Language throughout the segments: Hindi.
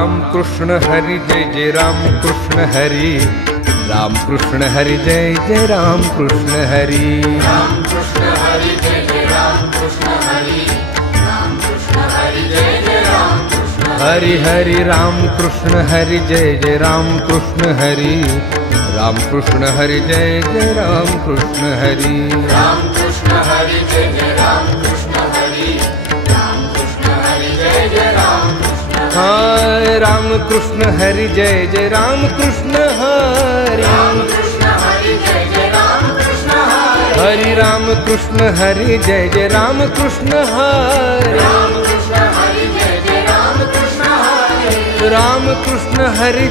राम कृष्ण हरि जय जय राम कृष्ण हरि, राम कृष्ण हरि जय जय राम कृष्ण हरि, राम कृष्ण हरि जय जय राम कृष्ण हरि, राम कृष्ण हरि जय जय राम कृष्ण हरि हरि राम कृष्ण हरि जय जय राम कृष्ण हरि, राम कृष्ण हरि जय जय राम कृष्ण हरि, राम कृष्ण हरि जय जय राम कृष्ण हरि, राम कृष्ण हरि जय जय राम कृष्ण हाय राम कृष्ण हरि जय जय राम कृष्ण हरि, राम कृष्ण हरि जय जय राम कृष्ण हरि, हरि राम कृष्ण हरि जय जय राम कृष्ण हरि, राम कृष्ण हरि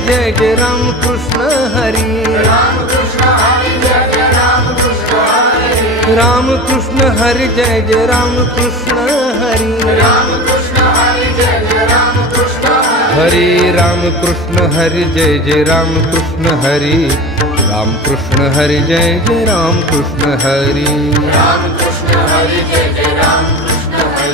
जय जय राम कृष्ण हरि, राम कृष्ण हरि जय जय राम कृष्ण हरि, राम कृष्ण हरि जय जय राम कृष्ण हरि, राम कृष्ण हरि जय जय राम कृष्ण हरि, राम कृष्ण हरि जय जय राम कृष्ण हरि, हरि राम कृष्ण हरि जय जय राम कृष्ण हरि, राम कृष्ण हरि जय जय राम कृष्ण हरि, राम कृष्ण हरि जय जय राम कृष्ण हरि,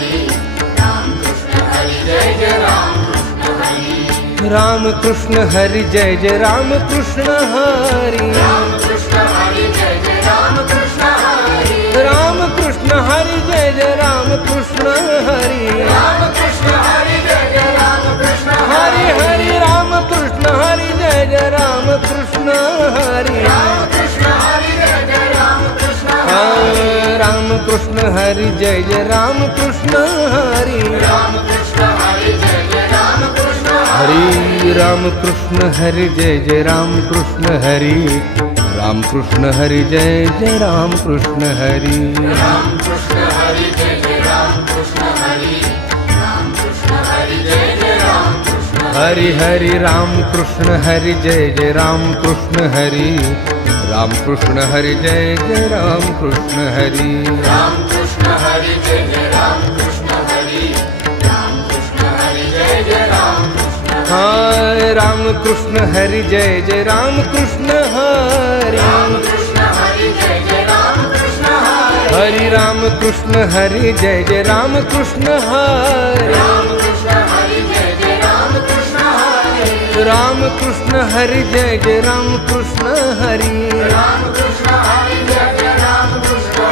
राम कृष्ण हरि जय जय राम कृष्ण हरि, राम कृष्ण हरि जय जय राम कृष्ण हरि, राम कृष्ण हरि जय जय राम कृष्ण हरि, राम कृष्ण हरि जय जय राम कृष्ण हरि, राम कृष्ण हरि जय जय राम कृष्ण हरि हरि राम कृष्ण हरि जय जय राम कृष्ण हरि, राम कृष्ण हरि जय जय राम कृष्ण राम कृष्ण हरि जय जय राम कृष्ण हरि, राम कृष्ण हरि जय जय राम कृष्ण हरि राम कृष्ण हरि जय जय राम कृष्ण हरि, राम कृष्ण हरि जय जय राम कृष्ण हरि, राम कृष्ण हरि जय जय राम कृष्ण हरि, राम कृष्ण हरि जय जय राम कृष्ण हरि हरि राम कृष्ण हरि जय जय राम कृष्ण हरि, राम कृष्ण हरि जय जय राम कृष्ण हरि, राम कृष्ण हरि जय जय राम कृष्ण हरि, राम कृष्ण हरि जय जय राम कृष्ण हाय राम कृष्ण हरि जय जय राम कृष्ण हरि, राम कृष्ण हरि जय जय राम कृष्ण हरि, हरि राम कृष्ण हरि जय जय राम कृष्ण हरि, राम कृष्ण हरि जय जय राम कृष्ण हरि, राम कृष्ण हरि जय जय राम कृष्ण हरि, राम कृष्ण हरि जय जय राम कृष्ण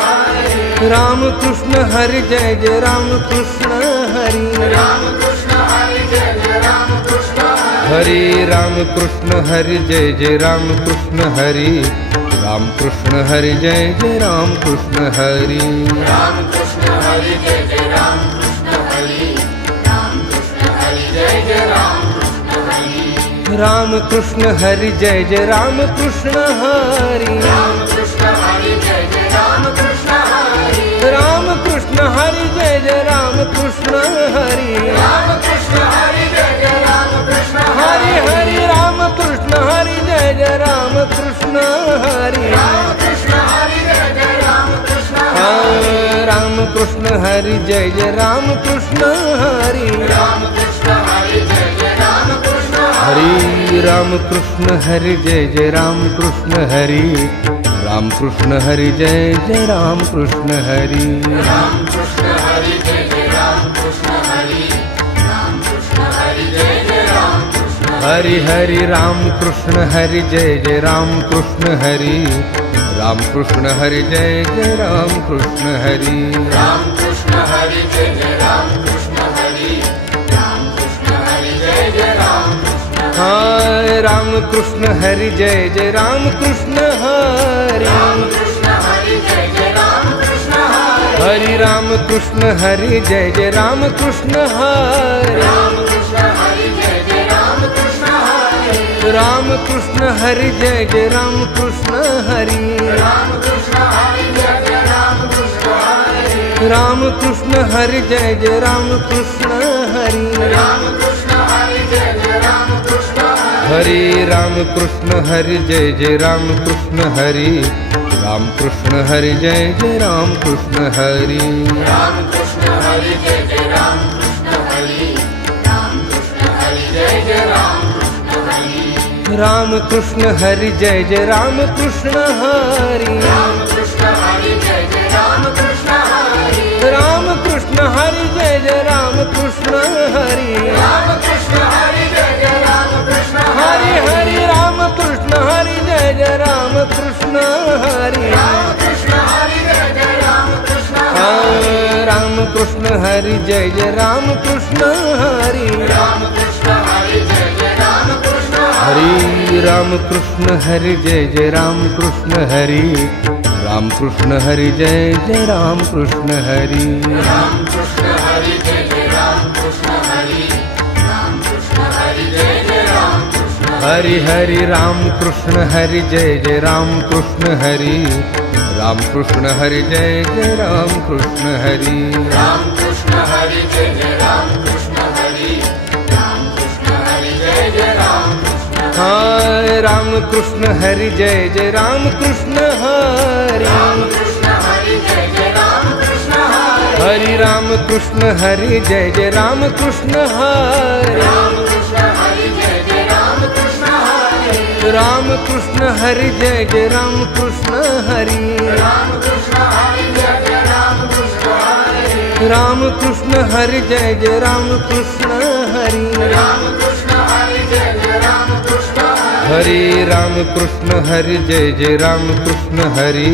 हरि, राम कृष्ण हरि जय जय राम कृष्ण हरि, राम कृष्ण हरि जय जय राम कृष्ण हरि, हरि राम कृष्ण हरि जय जय राम कृष्ण हरि, राम कृष्ण हरि जय जय राम कृष्ण हरि, राम कृष्ण हरि जय जय राम कृष्ण हरि, राम कृष्ण हरि जय जय राम कृष्ण हरि, राम कृष्ण हरि जय जय राम कृष्ण हरि, राम कृष्ण हरि जय जय राम कृष्ण हरि, राम कृष्ण हरि जय जय राम कृष्ण हरि, राम कृष्ण हरि जय जय राम कृष्ण हरि हरि राम कृष्ण हरि जय जय राम कृष्ण हरि, राम कृष्ण हरि जय जय राम कृष्ण राम कृष्ण हरि जय जय राम कृष्ण हरि, राम कृष्ण हरि जय जय राम कृष्ण हरि राम कृष्ण हरि जय जय राम कृष्ण हरि, राम कृष्ण हरि जय जय राम कृष्ण हरि, राम कृष्ण हरि जय जय राम कृष्ण हरि, राम कृष्ण हरि जय जय राम कृष्ण हरि हरि राम कृष्ण हरि जय जय राम कृष्ण हरि, राम कृष्ण हरि जय जय राम कृष्ण हरि, राम कृष्ण हरि जय जय राम कृष्ण हरि, राम कृष्ण हरि जय जय राम कृष्ण हाय राम कृष्ण हरि जय जय राम कृष्ण हरि, राम कृष्ण हरि जय जय राम कृष्ण हरि, हरि राम कृष्ण हरि जय जय राम कृष्ण हरि, राम कृष्ण हरि जय जय राम कृष्ण हरि, राम कृष्ण हरि जय जय राम कृष्ण हरि, राम कृष्ण हरि जय जय राम कृष्ण हरि, राम कृष्ण हरि जय जय राम कृष्ण हरि, राम कृष्ण हरि जय जय राम कृष्ण हरि, हरि राम कृष्ण हरि जय जय राम कृष्ण हरि, राम कृष्ण हरि जय जय राम कृष्ण हरि, राम कृष्ण हरि जय जय राम कृष्ण हरि, राम कृष्ण हरि जय जय राम कृष्ण हरि, राम कृष्ण हरि जय जय राम कृष्ण हरि, राम कृष्ण हरि जय जय राम कृष्ण हरि, राम कृष्ण हरि जय जय राम कृष्ण हरि, राम कृष्ण हरि जय कृष्ण हरि जय जय राम कृष्ण हरि राम कृष्ण हरि जय जय राम कृष्ण हरि राम कृष्ण हरि जय जय राम कृष्ण हरि राम कृष्ण हरि जय जय राम कृष्ण हरि राम कृष्ण हरि जय जय राम कृष्ण हरि राम कृष्ण हरि जय जय राम कृष्ण हरि हरि राम कृष्ण हरि जय जय राम कृष्ण हरि राम कृष्ण हरि जय जय राम कृष्ण हरि राम कृष्ण हरि जय जय राम कृष्ण हरि राम कृष्ण हरि जय जय राम कृष्ण हाय राम कृष्ण हरि जय जय राम कृष्ण हरि राम कृष्ण हरि जय जय राम कृष्ण हरि हरि राम कृष्ण हरि जय जय राम कृष्ण हरि राम कृष्ण हरि जय जय राम कृष्ण हरि राम कृष्ण हरि जय जय राम कृष्ण हरि राम कृष्ण हरि जय जय राम कृष्ण हरि राम कृष्ण हरि जय जय राम कृष्ण हरि राम कृष्ण हरि जय जय राम कृष्ण हरि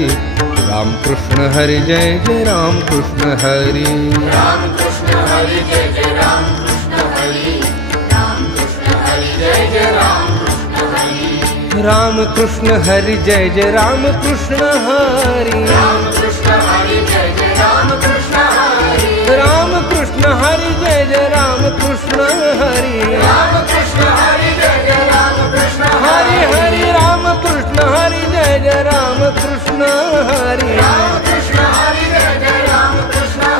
राम कृष्ण हरि जय जय राम कृष्ण हरि राम कृष्ण हरि जय जय राम कृष्ण हरि राम कृष्ण हरि जय जय राम कृष्ण हरि राम कृष्ण हरि जय जय राम कृष्ण हरि राम कृष्ण हरि जय जय राम कृष्ण हरि राम कृष्ण हरि जय जय राम कृष्ण हरि राम कृष्ण हरि जय जय राम कृष्ण हरि राम कृष्ण हरि जय जय राम कृष्ण हरि हरि राम कृष्ण हरि जय जय राम कृष्ण हरि राम कृष्ण हरि जय जय राम कृष्ण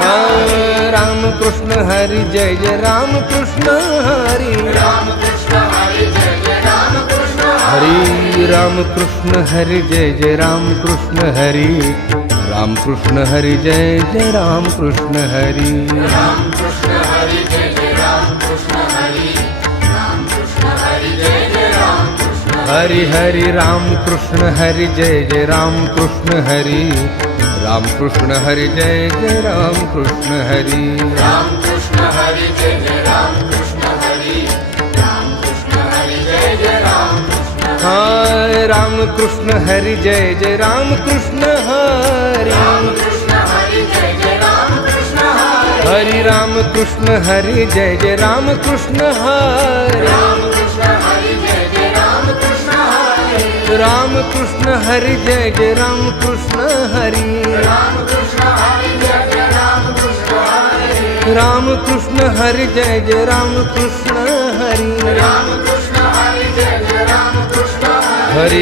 राम कृष्ण हरि जय जय राम कृष्ण हरि राम कृष्ण हरि जय जय राम कृष्ण हरि राम कृष्ण हरि जय जय राम कृष्ण हरि राम कृष्ण हरि जय जय राम कृष्ण हरि राम कृष्ण हरि जय जय राम कृष्ण हरि राम कृष्ण हरि जय जय राम कृष्ण हरि हरि राम कृष्ण हरि जय जय राम कृष्ण हरि राम कृष्ण हरि जय जय राम कृष्ण हरि राम कृष्ण हरि जय जय राम कृष्ण हरि राम कृष्ण हरि जय जय राम कृष्ण हाय राम कृष्ण हरि जय जय राम कृष्ण हरि राम कृष्ण हरि जय जय राम कृष्ण हरि हरि राम कृष्ण हरि जय जय राम कृष्ण हरि राम कृष्ण हरि जय जय राम कृष्ण हरि राम कृष्ण हरि जय जय राम कृष्ण हरि राम कृष्ण हरि जय जय राम कृष्ण हरि राम कृष्ण हरि जय जय राम कृष्ण हरि राम कृष्ण हरि जय जय राम कृष्ण हरि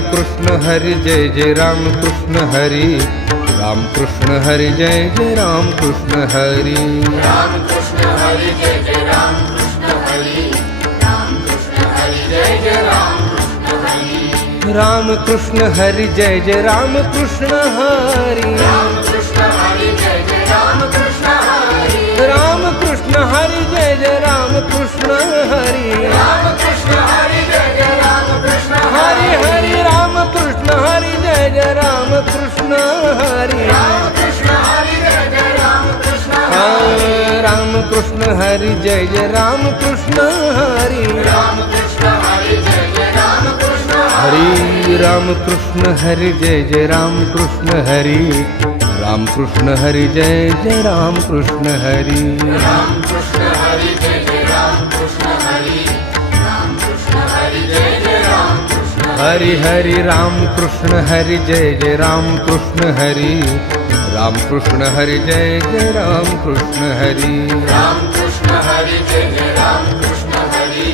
राम कृष्ण हरि जय जय राम कृष्ण हरि राम कृष्ण हरि जय जय राम कृष्ण हरि राम कृष्ण हरि जय जय राम कृष्ण हरि राम कृष्ण हरि जय जय राम कृष्ण हरि राम कृष्ण हरि जय जय राम कृष्ण हरि राम कृष्ण हरि जय जय राम कृष्ण हरि राम कृष्ण हरि जय जय राम कृष्ण हरि राम कृष्ण हरि जय जय राम कृष्ण हरि हरि राम कृष्ण हरि जय जय राम कृष्ण हरि राम कृष्ण हरि जय जय राम कृष्ण राम कृष्ण हरि जय जय राम कृष्ण हरि राम कृष्ण हरि जय जय राम कृष्ण हरि राम कृष्ण हरि जय जय राम कृष्ण हरि राम कृष्ण हरि जय जय राम कृष्ण हरि राम कृष्ण हरि जय जय राम कृष्ण हरि राम कृष्ण हरि जय जय राम कृष्ण हरि हरि राम कृष्ण हरि जय जय राम कृष्ण हरि राम कृष्ण हरि जय जय राम कृष्ण हरि राम कृष्ण हरि जय जय राम कृष्ण हरि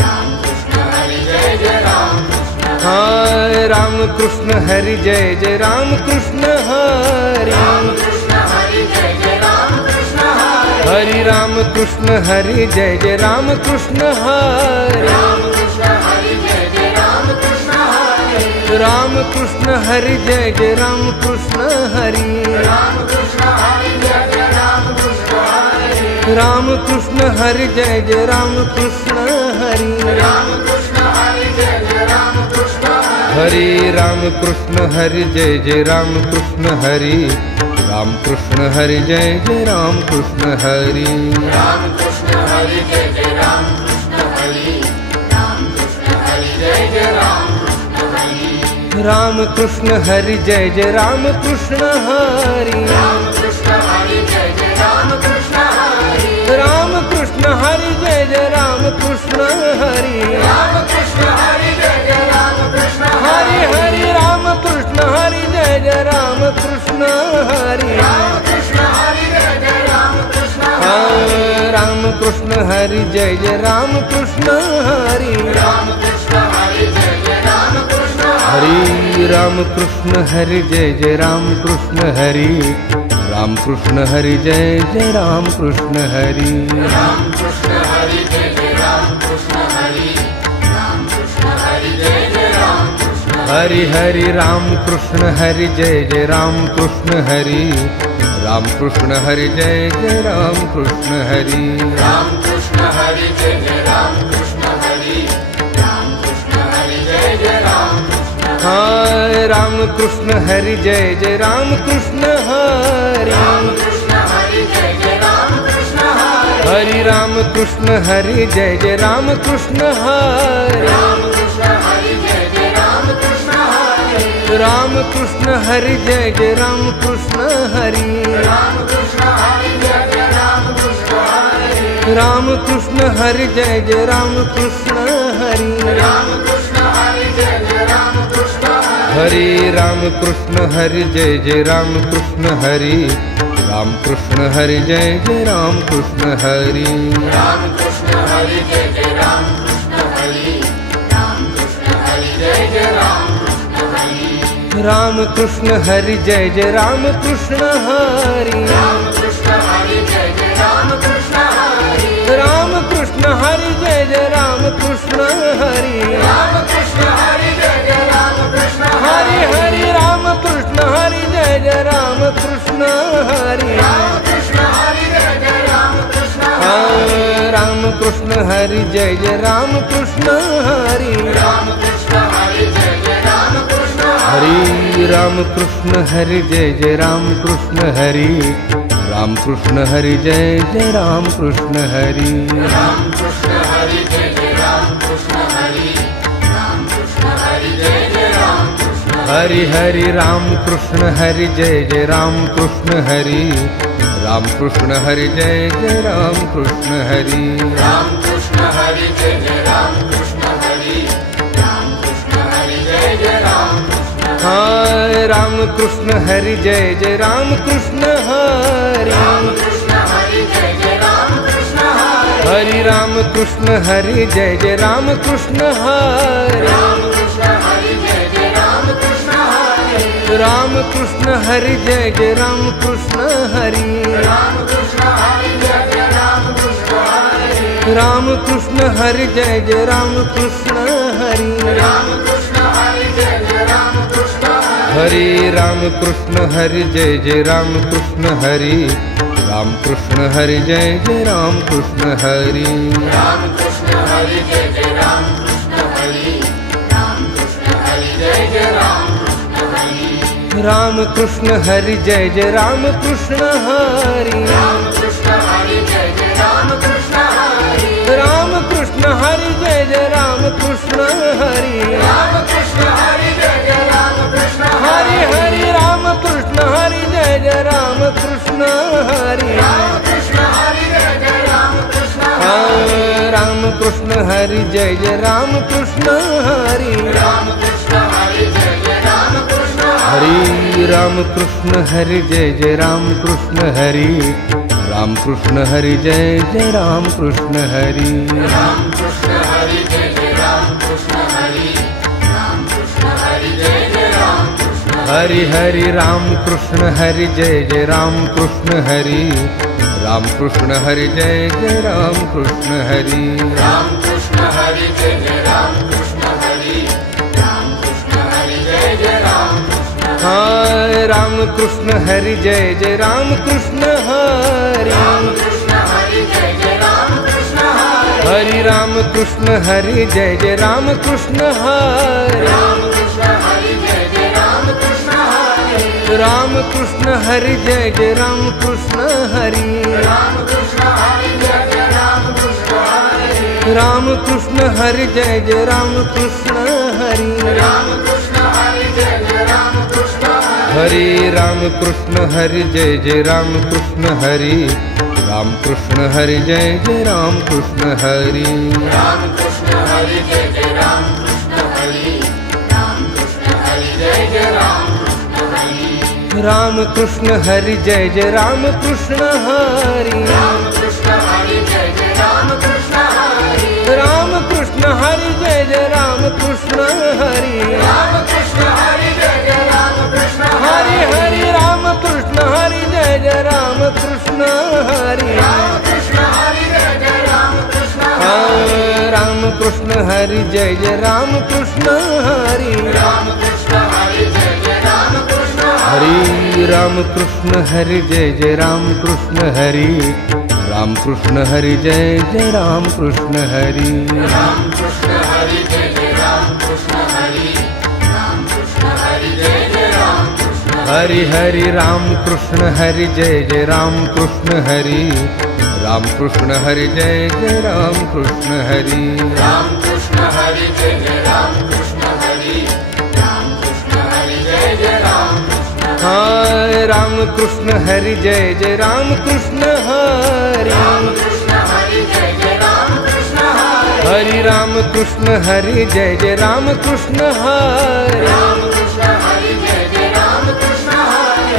राम कृष्ण हरि जय जय राम कृष्ण हाय राम कृष्ण हरि जय जय राम कृष्ण हरि राम कृष्ण हरि जय जय राम कृष्ण हरि हरि राम कृष्ण हरि जय जय राम कृष्ण हरि राम कृष्ण हरि जय जय राम कृष्ण हरि राम कृष्ण हरि जय जय राम कृष्ण हरि राम कृष्ण हरि जय जय राम कृष्ण हरि राम कृष्ण हरि जय जय राम कृष्ण हरि राम कृष्ण हरि जय जय राम कृष्ण हरि राम कृष्ण हरि जय जय राम कृष्ण हरि राम कृष्ण हरि जय जय राम कृष्ण हरि राम कृष्ण हरि जय जय राम कृष्ण हरि राम कृष्ण हरि जय जय राम कृष्ण हरि राम कृष्ण हरि जय जय राम कृष्ण हरि राम कृष्ण हरि जय जय राम कृष्ण हरि जय जय राम कृष्ण हरि राम कृष्ण हरि जय जय राम कृष्ण हरि राम कृष्ण हरि जय जय राम कृष्ण हरि राम कृष्ण हरि जय जय राम कृष्ण हरि राम कृष्ण हरि जय जय राम कृष्ण हरि राम कृष्ण हरि जय जय राम कृष्ण हरि हरि राम कृष्ण हरि जय जय राम कृष्ण हरि राम कृष्ण हरि जय जय राम कृष्ण हरि राम कृष्ण हरि जय जय राम कृष्ण हरि राम कृष्ण हरि जय जय राम कृष्ण हाय राम कृष्ण हरि जय जय राम कृष्ण हरि राम कृष्ण हरि जय जय राम कृष्ण हरि हरि राम कृष्ण हरि जय जय राम कृष्ण हरि राम कृष्ण हरि जय जय राम कृष्ण हरि राम कृष्ण हरि जय जय राम कृष्ण हरि राम कृष्ण हरि जय जय राम कृष्ण हरि राम कृष्ण हरि जय जय राम कृष्ण हरि राम कृष्ण हरि जय जय राम कृष्ण हरि राम कृष्ण हरि जय जय राम कृष्ण हरि राम कृष्ण हरि जय जय राम कृष्ण हरि राम कृष्ण हरि जय जय राम कृष्ण हरि राम कृष्ण हरि जय जय राम कृष्ण हरि राम कृष्ण हरि जय जय राम कृष्ण हरि राम कृष्ण हरि जय जय राम कृष्ण हरि राम कृष्ण हरि जय जय राम कृष्ण हरि राम कृष्ण हरि जय जय राम कृष्ण हरि हरि राम कृष्ण हरि जय जय राम कृष्ण हरि राम कृष्ण हरि जय जय राम कृष्ण राम कृष्ण हरि जय जय राम कृष्ण हरि राम कृष्ण हरि जय जय राम कृष्ण हरि राम कृष्ण हरि जय जय राम कृष्ण हरि राम कृष्ण हरि जय जय राम कृष्ण हरि राम कृष्ण हरि जय जय राम कृष्ण हरि राम कृष्ण हरि जय जय राम कृष्ण हरि हरि राम कृष्ण हरि जय जय राम कृष्ण हरि राम कृष्ण हरि जय जय राम कृष्ण हरि राम कृष्ण हरि जय जय राम कृष्ण हरि राम कृष्ण हरि जय जय राम कृष्ण हाय राम कृष्ण हरि जय जय राम कृष्ण हरि राम कृष्ण हरि जय जय राम कृष्ण हरि हरि राम कृष्ण हरि जय जय राम कृष्ण हरि राम कृष्ण हरि जय जय राम कृष्ण हरि राम कृष्ण हरि जय जय राम कृष्ण हरि राम कृष्ण हरि जय जय राम कृष्ण हरि राम कृष्ण हरि जय जय राम कृष्ण हरि राम कृष्ण हरि जय जय राम कृष्ण हरि राम कृष्ण हरि जय जय राम कृष्ण हरि राम कृष्ण हरि जय जय राम कृष्ण हरि राम कृष्ण हरि जय जय राम कृष्ण हरि राम कृष्ण हरि जय जय राम कृष्ण हरि राम कृष्ण हरि जय जय राम कृष्ण हरि राम कृष्ण हरि जय जय राम कृष्ण हरि राम कृष्ण हरि जय जय राम कृष्ण हरि राम कृष्ण हरि जय जय राम कृष्ण हरि हरि राम कृष्ण हरि जय जय राम कृष्ण हरि राम कृष्ण हरि जय जय राम कृष्ण राम कृष्ण हरि जय जय राम कृष्ण हरि राम कृष्ण हरि जय जय राम कृष्ण हरि राम कृष्ण हरि जय जय राम कृष्ण हरि राम कृष्ण हरि जय जय राम कृष्ण हरि राम कृष्ण हरि जय जय राम कृष्ण हरि राम कृष्ण हरि जय जय राम कृष्ण हरि हरि राम कृष्ण हरि जय जय राम कृष्ण हरि राम कृष्ण हरि जय जय राम कृष्ण हरि राम कृष्ण हरि जय जय राम कृष्ण हरि राम कृष्ण हरि जय जय राम कृष्ण हाय राम कृष्ण हरि जय जय राम कृष्ण हरि राम कृष्ण हरि जय जय राम कृष्ण हरि हरि राम कृष्ण हरि जय जय राम कृष्ण हरि राम कृष्ण हरि जय जय राम कृष्ण हरि राम कृष्ण हरि जय जय राम कृष्ण हरि राम कृष्ण हरि जय जय राम कृष्ण हरि राम कृष्ण हरि जय जय राम कृष्ण हरि राम कृष्ण हरि जय जय राम कृष्ण हरि राम कृष्ण हरि जय जय राम कृष्ण हरि राम कृष्ण हरि जय जय राम कृष्ण हरि राम कृष्ण हरि जय जय राम कृष्ण हरि राम कृष्ण हरि जय जय राम कृष्ण हरि राम कृष्ण हरि जय जय राम कृष्ण हरि राम कृष्ण हरि जय जय कृष्ण हरि जय जय राम कृष्ण हरि राम कृष्ण हरि जय जय राम कृष्ण हरि राम कृष्ण हरि जय जय राम कृष्ण हरि राम कृष्ण हरि जय जय राम कृष्ण हरि राम कृष्ण हरि जय जय राम कृष्ण हरि राम कृष्ण हरि जय जय राम कृष्ण हरि हरि राम कृष्ण हरि जय जय राम कृष्ण हरि राम कृष्ण हरि जय जय राम कृष्ण हरि राम कृष्ण हरि जय जय राम कृष्ण हरि राम कृष्ण हरि जय जय राम कृष्ण हाय राम कृष्ण हरि जय जय राम कृष्ण हरि राम कृष्ण हरि जय जय राम कृष्ण हरि राम कृष्ण हरि जय जय राम कृष्ण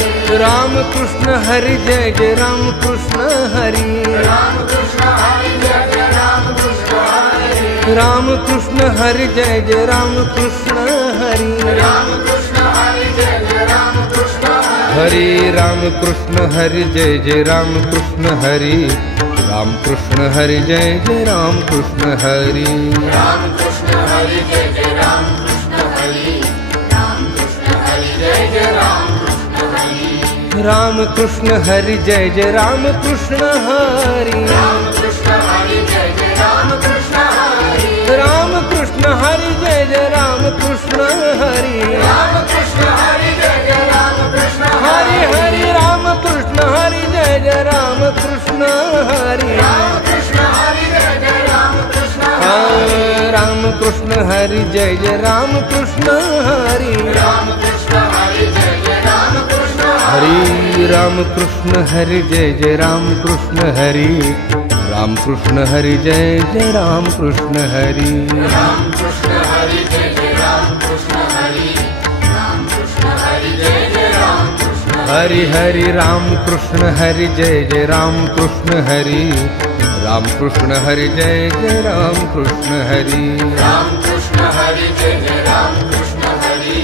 हरि राम कृष्ण हरि जय जय राम कृष्ण राम कृष्ण हरि जय जय राम कृष्ण हरि राम कृष्ण हरि जय जय राम कृष्ण राम कृष्ण हरि जय जय राम कृष्ण हरि राम कृष्ण हरि जय जय राम कृष्ण हरि राम कृष्ण हरि जय जय राम कृष्ण हरि राम कृष्ण हरि जय जय राम कृष्ण हरि राम कृष्ण हरि जय जय राम कृष्ण हरि राम कृष्ण हरि जय जय राम कृष्ण हरि राम कृष्ण हरि जय जय राम कृष्ण हरि राम कृष्ण हरि जय जय राम कृष्ण हरि राम कृष्ण हरि जय जय राम कृष्ण हरि राम कृष्ण हरि जय जय राम कृष्ण हरि हरि राम कृष्ण हरि जय जय राम कृष्ण हरि राम कृष्ण हरि जय जय राम कृष्ण राम कृष्ण हरि जय जय राम कृष्ण हरि राम कृष्ण हरि जय जय राम कृष्ण हरि राम कृष्ण हरि जय जय राम कृष्ण हरि राम कृष्ण हरि जय जय राम कृष्ण हरि राम कृष्ण हरि जय जय राम कृष्ण हरि राम कृष्ण हरि जय जय राम कृष्ण हरि हरि राम कृष्ण हरि जय जय राम कृष्ण हरि राम कृष्ण हरि जय जय राम कृष्ण हरि राम कृष्ण हरि जय जय राम कृष्ण हरि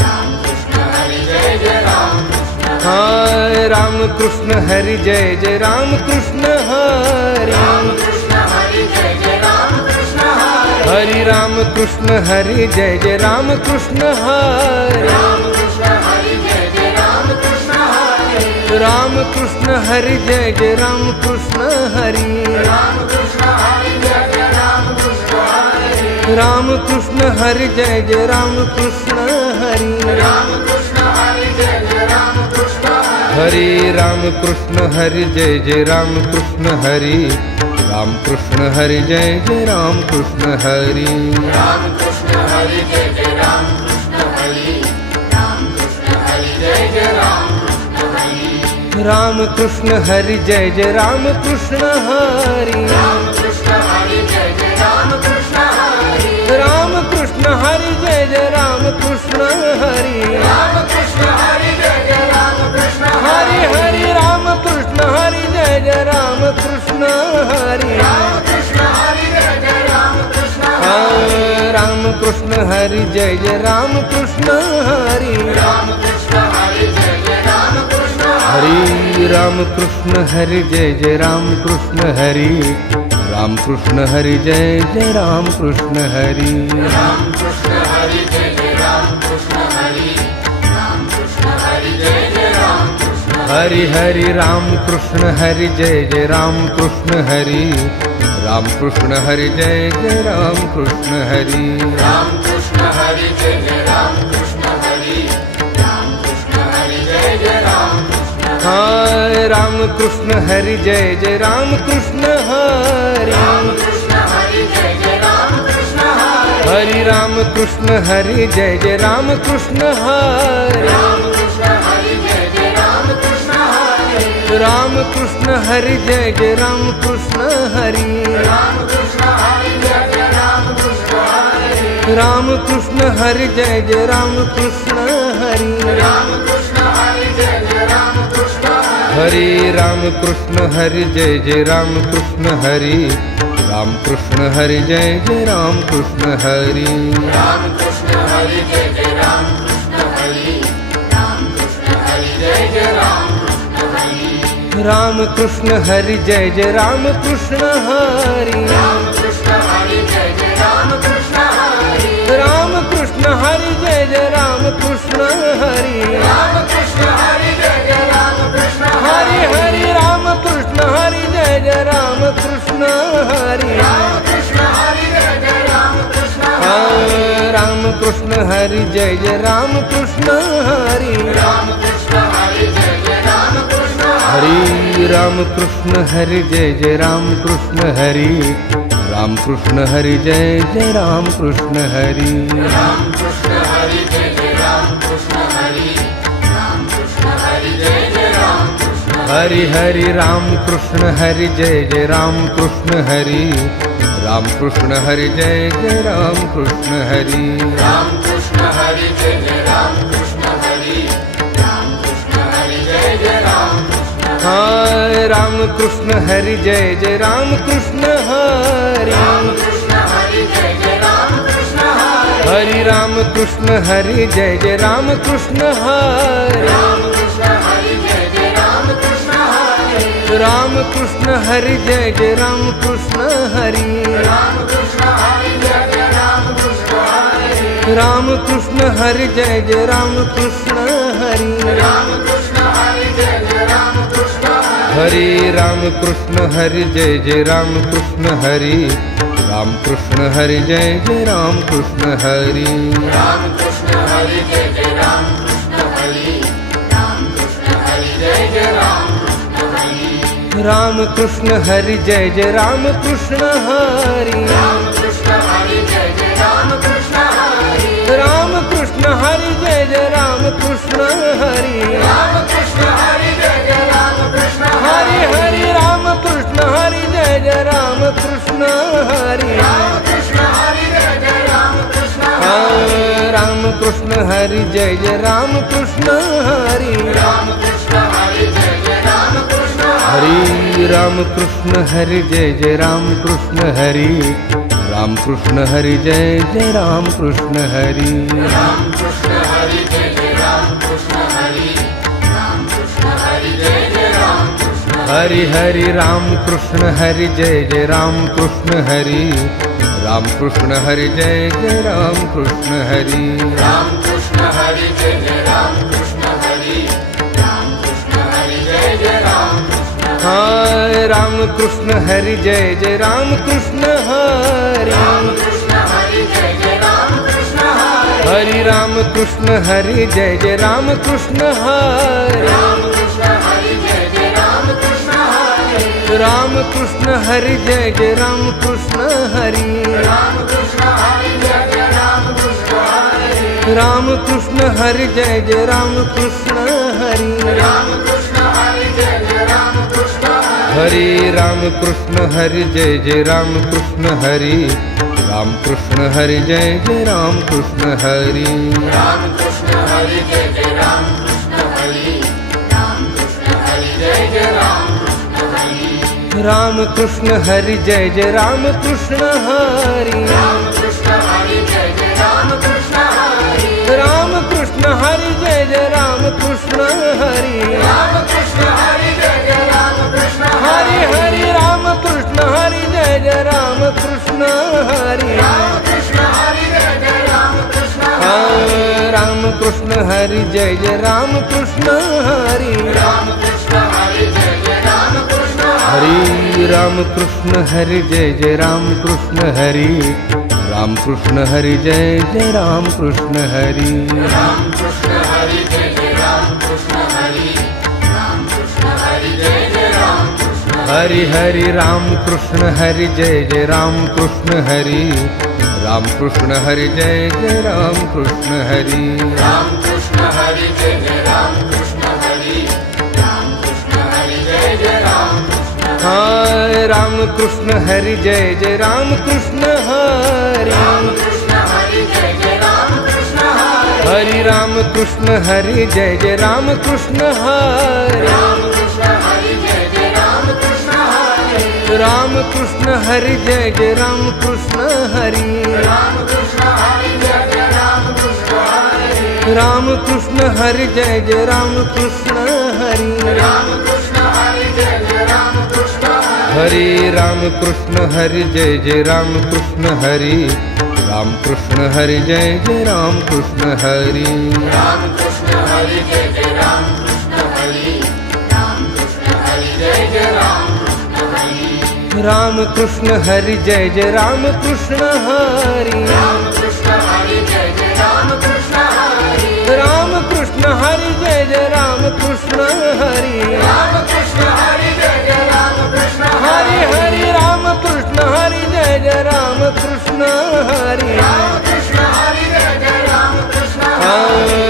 राम कृष्ण हरि जय जय राम कृष्ण हाय राम कृष्ण हरि जय जय राम कृष्ण हरि राम कृष्ण हरि जय जय राम कृष्ण हरि राम कृष्ण हरि जय जय राम कृष्ण हरि राम कृष्ण हरि जय जय राम कृष्ण राम कृष्ण हरि जय जय राम कृष्ण हरि राम कृष्ण हरि जय जय राम कृष्ण राम कृष्ण हरि जय जय राम कृष्ण हरि राम कृष्ण हरि जय जय राम कृष्ण हरि राम कृष्ण हरि जय जय राम कृष्ण हरि राम कृष्ण हरि जय जय राम कृष्ण हरि राम कृष्ण हरि जय जय राम कृष्ण हरि राम कृष्ण हरि जय जय राम कृष्ण हरि राम कृष्ण हरि जय जय राम कृष्ण हरि राम कृष्ण हरि जय जय राम कृष्ण राम कृष्ण हरि जय जय राम कृष्ण हरि राम कृष्ण हरि जय जय राम कृष्ण हरि हरि राम कृष्ण हरि जय जय राम कृष्ण हरि राम कृष्ण हरि जय जय राम कृष्ण राम कृष्ण हरि जय जय राम कृष्ण हरि राम कृष्ण हरि जय जय राम कृष्ण हरि राम कृष्ण हरि जय जय राम कृष्ण हरि राम कृष्ण हरि जय जय राम कृष्ण हरि राम कृष्ण हरि जय जय राम कृष्ण हरि राम कृष्ण हरि जय जय राम कृष्ण हरि हरि राम कृष्ण हरि जय जय राम कृष्ण हरि राम कृष्ण हरि जय जय राम कृष्ण हरि राम कृष्ण हरि जय जय राम कृष्ण हरि राम कृष्ण हरि जय जय राम कृष्ण हाय राम कृष्ण हरि जय जय राम कृष्ण हरि राम कृष्ण हरि जय जय राम कृष्ण हरि राम कृष्ण हरि जय जय राम कृष्ण हरि राम कृष्ण हरि जय जय राम कृष्ण राम कृष्ण हरि जय जय राम कृष्ण हरि राम कृष्ण हरि जय जय राम कृष्ण राम कृष्ण हरि जय जय राम कृष्ण हरि राम कृष्ण हरि जय जय राम कृष्ण हरि राम कृष्ण हरि जय जय राम कृष्ण हरि राम कृष्ण हरि जय जय राम कृष्ण हरि राम कृष्ण हरि जय जय राम कृष्ण हरि राम कृष्ण हरि जय जय राम कृष्ण हरि राम कृष्ण हरि जय जय राम कृष्ण हरि राम कृष्ण हरि जय जय राम कृष्ण हरि राम कृष्ण हरि जय जय राम कृष्ण हरि राम कृष्ण हरि जय जय राम कृष्ण हरि हरि राम कृष्ण हरि जय जय राम कृष्ण हरि राम कृष्ण हरि जय जय राम कृष्ण राम कृष्ण हरि जय जय राम कृष्ण हरि राम कृष्ण हरि जय जय राम कृष्ण हरि राम कृष्ण हरि जय जय राम कृष्ण हरि राम कृष्ण हरि जय जय राम कृष्ण हरि राम कृष्ण हरि जय जय राम कृष्ण हरि राम कृष्ण हरि जय जय राम कृष्ण हरि हरि राम कृष्ण हरि जय जय राम कृष्ण हरि राम कृष्ण हरि जय जय राम कृष्ण हरि राम कृष्ण हरि जय जय राम कृष्ण हरि राम कृष्ण हरि जय जय राम कृष्ण राम कृष्ण हरि जय जय राम कृष्ण हरि राम कृष्ण हरि जय जय राम कृष्ण हरि राम कृष्ण हरि जय जय राम कृष्ण हरि राम कृष्ण हरि जय जय राम कृष्ण राम कृष्ण हरि जय जय राम कृष्ण हरि राम कृष्ण हरि जय जय राम कृष्ण राम कृष्ण हरि जय जय राम कृष्ण हरि राम कृष्ण हरि जय जय राम कृष्ण हरि राम कृष्ण हरि जय जय राम कृष्ण हरि राम कृष्ण हरि जय जय राम कृष्ण हरि राम कृष्ण हरि जय जय राम कृष्ण हरि राम कृष्ण हरि जय जय राम कृष्ण हरि राम कृष्ण हरि जय जय राम कृष्ण हरि राम कृष्ण हरि जय जय राम कृष्ण हरि राम कृष्ण हरि जय जय राम कृष्ण हरि राम कृष्ण हरि जय जय राम कृष्ण हरि हरि राम कृष्ण हरि जय जय राम कृष्ण हरि राम कृष्ण हरि जय जय राम कृष्ण राम कृष्ण हरि जय जय राम कृष्ण हरि राम कृष्ण हरि जय जय राम कृष्ण हरि राम कृष्ण हरि जय जय राम कृष्ण हरि राम कृष्ण हरि जय जय राम कृष्ण हरि राम कृष्ण हरि जय जय राम कृष्ण हरि राम कृष्ण हरि जय जय राम कृष्ण हरि हरि राम कृष्ण हरि जय जय राम कृष्ण हरि राम कृष्ण हरि जय जय राम कृष्ण हरि राम कृष्ण हरि जय जय राम कृष्ण हरि राम कृष्ण हरि जय जय राम कृष्ण राम कृष्ण हरि जय जय राम कृष्ण हरि राम कृष्ण हरि जय जय राम कृष्ण हरि राम कृष्ण हरि जय जय राम कृष्ण हरि राम कृष्ण हरि जय जय राम कृष्ण राम कृष्ण हरि जय जय राम कृष्ण हरि राम कृष्ण हरि जय जय राम कृष्ण राम कृष्ण हरि जय जय राम कृष्ण हरि राम कृष्ण हरि जय जय राम कृष्ण हरि राम कृष्ण हरि जय जय राम कृष्ण हरि राम कृष्ण हरि जय जय राम कृष्ण हरि राम कृष्ण हरि जय जय राम कृष्ण हरि राम कृष्ण हरि जय जय राम कृष्ण हरि राम कृष्ण हरि जय जय राम कृष्ण हरि राम कृष्ण हरि जय जय राम कृष्ण राम कृष्ण हरि जय जय राम कृष्ण हरि राम कृष्ण हरि जय जय राम कृष्ण हरि हरि राम कृष्ण हरि जय जय राम कृष्ण हरि राम कृष्ण हरि जय जय राम कृष्ण राम कृष्ण हरि जय जय राम कृष्ण हरि राम कृष्ण हरि जय जय राम कृष्ण हरि राम कृष्ण हरि जय जय राम कृष्ण हरि राम कृष्ण हरि जय जय राम कृष्ण हरि राम कृष्ण हरि जय जय राम कृष्ण हरि राम कृष्ण हरि जय जय राम कृष्ण हरि हरि राम कृष्ण हरि जय जय राम कृष्ण हरि राम कृष्ण हरि जय जय राम कृष्ण हरि राम कृष्ण हरि जय जय राम कृष्ण हरि राम कृष्ण हरि जय जय राम कृष्ण राम कृष्ण हरि जय जय राम कृष्ण हरि राम कृष्ण हरि जय जय राम कृष्ण हरि राम कृष्ण हरि जय जय राम कृष्ण हरि राम कृष्ण हरि जय जय राम कृष्ण राम कृष्ण हरि जय जय राम कृष्ण हरि राम कृष्ण हरि जय जय राम कृष्ण राम कृष्ण हरि जय जय राम कृष्ण हरि राम कृष्ण हरि जय राम कृष्ण हरे राम कृष्ण हरि जय जय राम कृष्ण हरि राम कृष्ण हरि जय जय राम कृष्ण हरि राम कृष्ण हरि जय जय राम कृष्ण हरि राम कृष्ण हरि जय जय राम कृष्ण हरि राम कृष्ण हरि जय जय राम कृष्ण हरि राम कृष्ण हरि जय जय राम कृष्ण हरि राम कृष्ण हरि जय जय राम कृष्ण हरि राम कृष्ण हरि जय जय राम कृष्ण हरि हरि राम कृष्ण हरि जय जय राम कृष्ण हरि राम कृष्ण हरि जय जय राम कृष्ण राम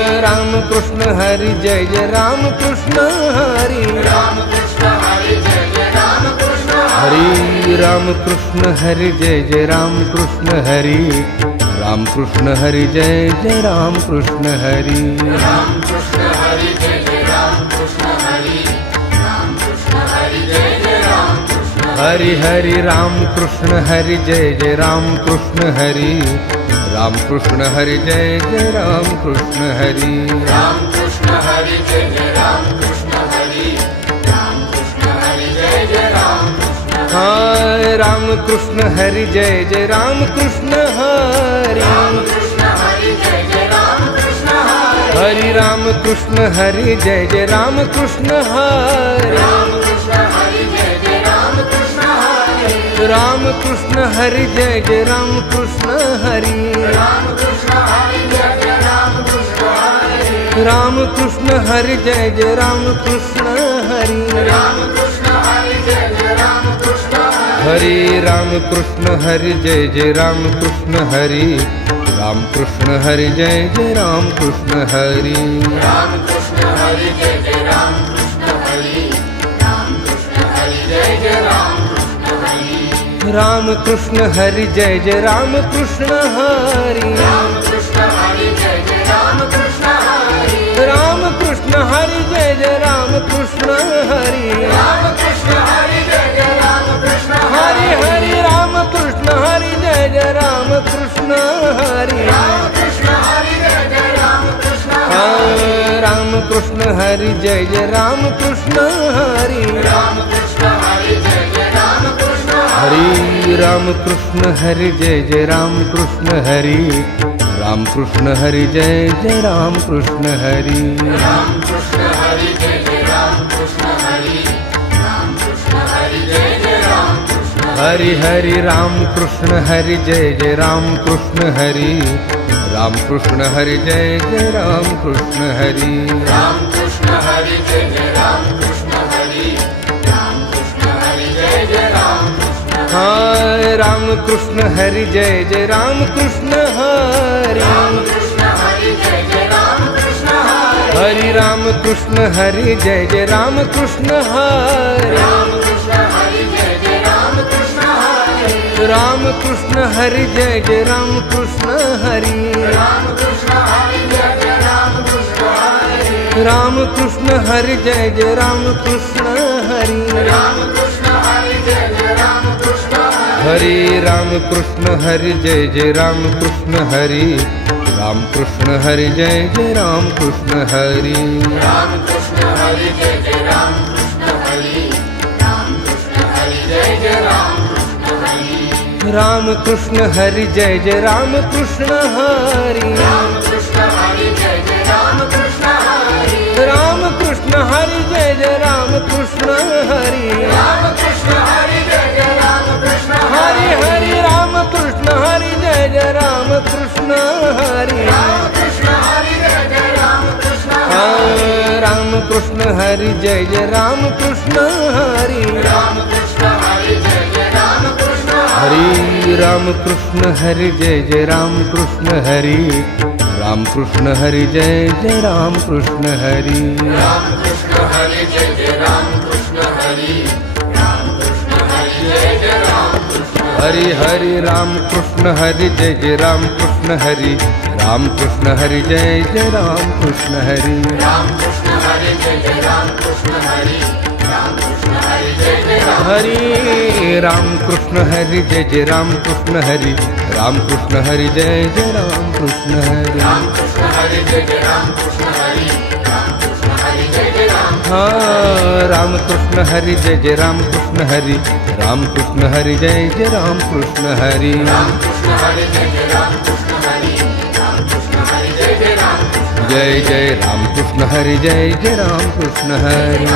कृष्ण हरि जय जय राम कृष्ण हरि राम कृष्ण हरि जय जय राम कृष्ण हरि राम कृष्ण हरि जय जय राम कृष्ण हरि राम कृष्ण हरि जय जय राम कृष्ण हरि राम कृष्ण हरि जय जय राम कृष्ण हरि राम कृष्ण हरि जय जय राम कृष्ण हरि हरि राम कृष्ण हरि जय जय राम कृष्ण हरि राम कृष्ण हरि जय जय राम कृष्ण हरि राम कृष्ण हरि जय जय राम कृष्ण हरि राम कृष्ण हरि जय जय राम कृष्ण हाय राम कृष्ण हरि जय जय राम कृष्ण हरि राम कृष्ण हरि जय जय राम कृष्ण हरि हरि राम कृष्ण हरि जय जय राम कृष्ण हरि राम कृष्ण हरि जय जय राम कृष्ण हरि राम कृष्ण हरि जय जय राम कृष्ण हरि राम कृष्ण हरि जय जय राम कृष्ण हरि राम कृष्ण हरि जय जय राम कृष्ण हरि राम कृष्ण हरि जय जय राम कृष्ण हरि राम कृष्ण हरि जय जय राम कृष्ण हरि राम कृष्ण हरि जय जय राम कृष्ण हरि राम कृष्ण हरि जय जय राम कृष्ण हरि राम कृष्ण हरि जय जय राम कृष्ण हरि राम कृष्ण हरि जय जय राम कृष्ण हरि राम कृष्ण हरि जय जय राम कृष्ण हरि राम कृष्ण हरि जय जय राम कृष्ण हरि राम कृष्ण हरि जय जय राम कृष्ण हरि हरि राम कृष्ण हरि जय जय राम कृष्ण हरि राम कृष्ण हरि जय जय राम कृष्ण राम कृष्ण हरि जय जय राम कृष्ण हरि राम कृष्ण हरि जय जय राम कृष्ण हरि राम कृष्ण हरि जय जय राम कृष्ण हरि राम कृष्ण हरि जय जय राम कृष्ण हरि राम कृष्ण हरि जय जय राम कृष्ण हरि राम कृष्ण हरि जय जय राम कृष्ण हरि हरि राम कृष्ण हरि जय जय राम कृष्ण हरि राम कृष्ण हरि जय जय राम कृष्ण हरि राम कृष्ण हरि जय जय राम कृष्ण हरि राम कृष्ण हरि जय जय राम कृष्ण हाय राम कृष्ण हरि जय जय राम कृष्ण हरि राम कृष्ण हरि जय जय राम कृष्ण हरि हरि राम कृष्ण हरि जय जय राम कृष्ण हरि राम कृष्ण हरि जय जय राम कृष्ण हरि राम कृष्ण हरि जय जय राम कृष्ण हरि राम कृष्ण हरि जय जय राम कृष्ण हरि राम कृष्ण हरि जय जय राम कृष्ण हरि राम कृष्ण हरि जय जय राम कृष्ण हरि राम कृष्ण हरि जय जय राम कृष्ण हरि राम कृष्ण हरि जय जय राम कृष्ण हरि राम कृष्ण हरि जय जय राम कृष्ण हरि राम कृष्ण हरि जय जय राम कृष्ण हरि राम कृष्ण हरि जय जय राम कृष्ण हरि राम कृष्ण हरि जय जय राम कृष्ण हरि राम कृष्ण हरि जय जय राम कृष्ण हरि राम कृष्ण हरि जय जय राम कृष्ण हरि हरि राम कृष्ण हरि जय जय राम कृष्ण हरि राम कृष्ण हरि जय जय राम कृष्ण राम कृष्ण हरि जय जय राम कृष्ण हरि राम कृष्ण हरि जय जय राम कृष्ण हरि राम कृष्ण हरि जय जय राम कृष्ण हरि राम कृष्ण हरि जय जय राम कृष्ण हरि राम कृष्ण हरि जय जय राम कृष्ण हरि राम कृष्ण हरि जय जय राम कृष्ण हरि हरि राम कृष्ण हरि जय जय राम कृष्ण हरि राम कृष्ण हरि जय जय राम कृष्ण हरि राम कृष्ण हरि जय जय राम कृष्ण हरि राम कृष्ण हरि जय जय राम हरि राम कृष्ण हरि जय जय राम कृष्ण हरि राम कृष्ण हरि जय जय राम कृष्ण हरि राम कृष्ण हरि जय जय राम कृष्ण हरि राम कृष्ण हरि जय जय राम हाँ राम कृष्ण हरि जय जय राम कृष्ण हरि, राम कृष्ण हरि जय जय राम कृष्ण हरि, राम कृष्ण हरि जय जय राम कृष्ण हरि, राम कृष्ण हरि जय जय राम कृष्ण जय जय राम कृष्ण हरि जय जय राम कृष्ण हरि,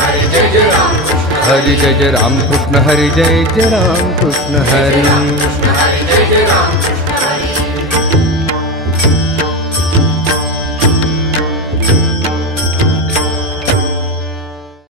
हरि जय जय राम कृष्ण हरि जय जय राम कृष्ण हरि जय जय राम कृष्ण हरि। हरि जय जय राम कृष्ण